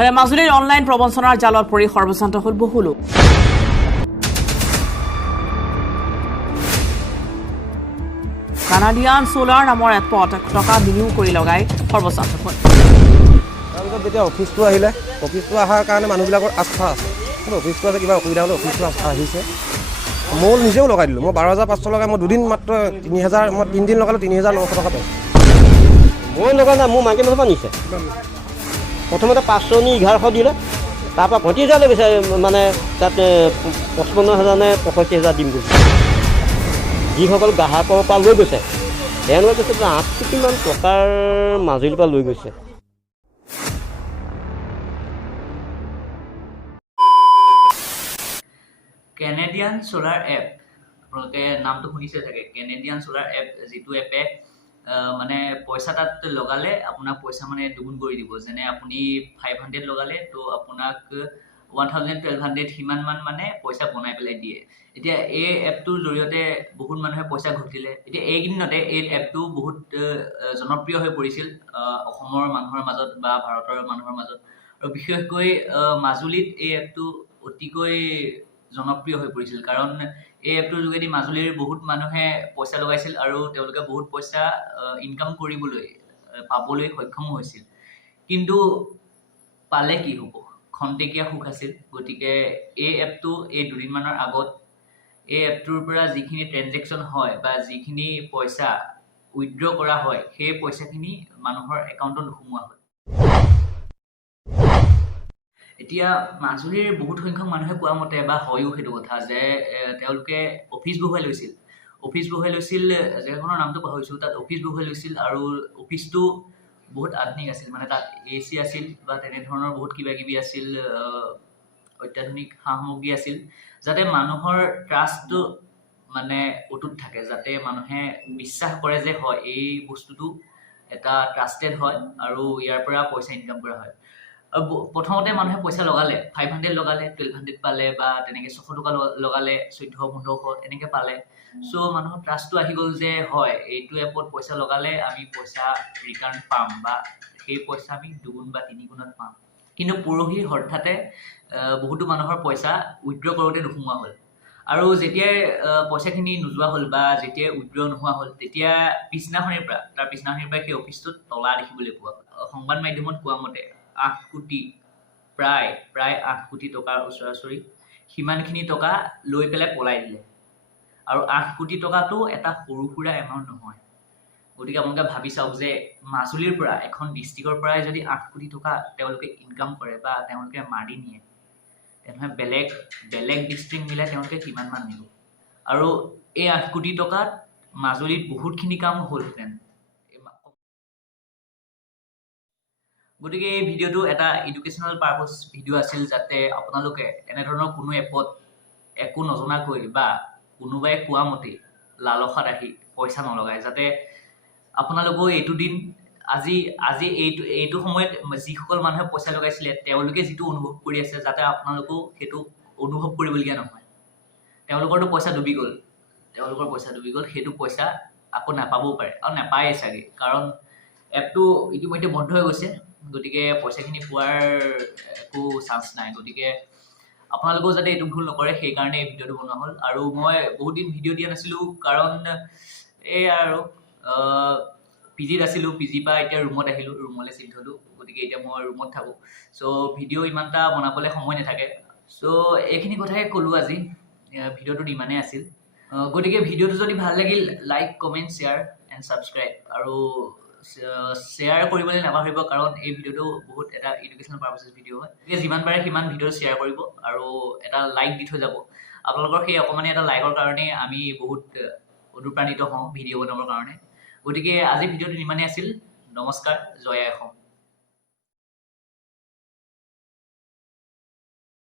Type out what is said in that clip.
মাজুলীৰ অনলাইন প্ৰবঞ্চনাৰ জালত পৰি সৰ্বশান্ত হ'ল বহু লোক কানাডিয়ান সোলাৰ নামৰ এপত টকা বিনিয়োগ কৰি লগাই সৰ্বশান্ত হ'ল তাৰপিছত যেতিয়া অফিচটো আহিলে অফিচটো অহাৰ কাৰণে মানুহবিলাকৰ আস্থা আছে কিন্তু অফিচটো আছে কিবা অসুবিধা হ'লে অফিচটো আহিছে মই নিজেও লগাই দিলোঁ মই 12,500 লগাই মই দুদিন মাত্ৰ 3,000 মই 3 দিন লগালোঁ 3,900 টকা পাইছোঁ মই লগা নাই মোৰ মাইকী মানুহ নিছে প্ৰথমতে 500 নি 1100 দিলে তাৰপৰা 25,000 লৈছে মানে তাত 55,000 নে 65,000 দিম বুলি যিসকল গ্ৰাহকৰ পৰা লৈ গৈছে তেওঁলোকে কৈছে 8 কোটিমান টকাৰ মাজুলীৰ পৰা লৈ গৈছে কেনেডিয়ান সোলাৰ এপ আপোনালোকে নামটো শুনিছে থাকে কেনেডিয়ান সোলাৰ এপ যিটো এপে মানে পইচা তাত লগালে আপোনাক পইচা মানে দুগুণ কৰি দিব যেনে আপুনি 500 লগালে তো আপোনাক 1,1200 সিমান মান মানে পইচা বনাই পেলাই দিয়ে এতিয়া এই এপটোৰ জৰিয়তে বহুত মানুহে পইচা ঘটিলে এতিয়া এইদিনতে এই এপটো বহুত জনপ্ৰিয় হৈ পৰিছিল অসমৰ মানুহৰ মাজত বা ভাৰতৰ মানুহৰ মাজত আৰু বিশেষকৈ মাজুলীত এই এপটো অতিকৈ জনপ্ৰিয় হৈ পৰিছিল কাৰণ এই এপটোৰ যোগেদি মাজুলীৰ বহুত মানুহে পইচা লগাইছিল আৰু তেওঁলোকে বহুত পইচা ইনকাম কৰিবলৈ পাবলৈ সক্ষম হৈছিল কিন্তু পালে কি হ'ব খন্তেকীয়া সুখ আছিল গতিকে এই এপটো এই দুদিনমানৰ আগত এই এপটোৰ পৰা যিখিনি ট্ৰেনজেকশ্যন হয় বা যিখিনি পইচা উইথড্ৰ কৰা হয় সেই পইচাখিনি মানুহৰ একাউণ্টত সোমোৱা হয় এতিয়া মাজুলীৰ বহুত সংখ্যক মানুহে কোৱা মতে বা হয়ও সেইটো কথা যে তেওঁলোকে অফিচ বহুৱাই লৈছিল জেগাখনৰ নামটো পাহৰিছোঁ তাত অফিচ বহুৱাই লৈছিল আৰু অফিচটো বহুত আধুনিক আছিল মানে তাত AC আছিল বা তেনেধৰণৰ বহুত কিবা কিবি আছিল অত্যাধুনিক সা সামগ্ৰী আছিল যাতে মানুহৰ ট্ৰাষ্টটো মানে অটুট থাকে যাতে মানুহে বিশ্বাস কৰে যে হয় এই বস্তুটো এটা ট্ৰাষ্টেড হয় আৰু ইয়াৰ পৰা পইচা ইনকাম কৰা হয় প্ৰথমতে মানুহে পইচা লগালে 500 লগালে 1200 পালে বা তেনেকে 600 টকা লগালে 1400 এনেকে পালে সো মানুহৰ ট্ৰাষ্টটো আহি গ'ল যে হয় এইটো এপত পইচা লগালে আমি পইচা ৰিটাৰ্ণ পাম বা সেই পইচা আমি দুগুণ বা তিনিগুণত পাম কিন্তু পৰহি হঠাতে বহুতো মানুহৰ পইচা উইথড্ৰ কৰোঁতে নোসোমোৱা হ'ল আৰু যেতিয়া পইচাখিনি নোযোৱা হ'ল বা যেতিয়া উইথড্ৰ নোহোৱা হ'ল তেতিয়া পিছদিনাখনিৰ পৰা সেই অফিচটোত তলা দেখিবলৈ পোৱা সংবাদ মাধ্যমত কোৱা মতে 8 কোটি প্ৰায় 8 কোটি টকাৰ ওচৰা-ওচৰি সিমানখিনি টকা লৈ পেলাই পলাই দিলে আৰু 8 কোটি টকাটো এটা সৰু সুৰা এমাউণ্ট নহয় গতিকে আপোনালোকে ভাবি চাওক যে মাজুলীৰ পৰা এখন ডিষ্ট্ৰিক্টৰ পৰাই যদি 8 কোটি টকা তেওঁলোকে ইনকাম কৰে বা তেওঁলোকে মাৰি নিয়ে তেনেহ'লে বেলেগ ডিষ্ট্ৰিক্ট মিলাই তেওঁলোকে কিমান মান নিব আৰু এই 8 কোটি টকাত মাজুলীত বহুতখিনি কাম হ'লহেঁতেন গতিকে এই ভিডিঅ'টো এটা এডুকেশ্যনেল পাৰপজ ভিডিঅ' আছিল যাতে আপোনালোকে এনেধৰণৰ কোনো এপত একো নজনাকৈ বা কোনোবাই কোৱা মতে লালসাত আহি পইচা নলগায় যাতে আপোনালোকেও এইটো দিন আজি এইটো সময়ত যিসকল মানুহে পইচা লগাইছিলে তেওঁলোকে যিটো অনুভৱ কৰি আছে যাতে আপোনালোকেও সেইটো অনুভৱ কৰিবলগীয়া নহয় তেওঁলোকৰ পইচা ডুবি গ'ল সেইটো পইচা আকৌ নাপাবও পাৰে আৰু নাপায়েই চাগে কাৰণ এপটো ইতিমধ্যে বন্ধ হৈ গৈছে গতিকে পইচাখিনি পোৱাৰ একো চান্স নাই গতিকে আপোনালোকেও যাতে এইটো ভুল নকৰে সেইকাৰণে এই ভিডিঅ'টো বনোৱা হ'ল আৰু মই বহুত দিন ভিডিঅ' দিয়া নাছিলোঁ কাৰণ এই আৰু পিজিত আছিলোঁ পিজিৰ পৰা এতিয়া ৰুমত আহিলোঁ ৰুমলৈ চিফ্ট হ'লোঁ গতিকে এতিয়া মই ৰুমত থাকোঁ চ' ভিডিঅ' ইমান এটা বনাবলৈ সময় নাথাকে চ' এইখিনি কথাই ক'লোঁ আজি ভিডিঅ'টোত ইমানেই আছিল গতিকে ভিডিঅ'টো যদি ভাল লাগিল like comment share and subscribe আৰু শ্বেয়াৰ কৰিবলৈ নাপাহৰিব কাৰণ এই ভিডিঅ'টো বহুত এটা এডুকেশ্যনেল পাৰপ'চেছ ভিডিঅ' হয় গতিকে যিমান পাৰে সিমান ভিডিঅ' শ্বেয়াৰ কৰিব আৰু এটা লাইক দি থৈ যাব আপোনালোকৰ সেই অকণমানি এটা লাইকৰ কাৰণে আমি বহুত অনুপ্ৰাণিত হওঁ ভিডিঅ' বনাবৰ কাৰণে গতিকে আজি ভিডিঅ'টো ইমানেই আছিল নমস্কাৰ জয় আই অসম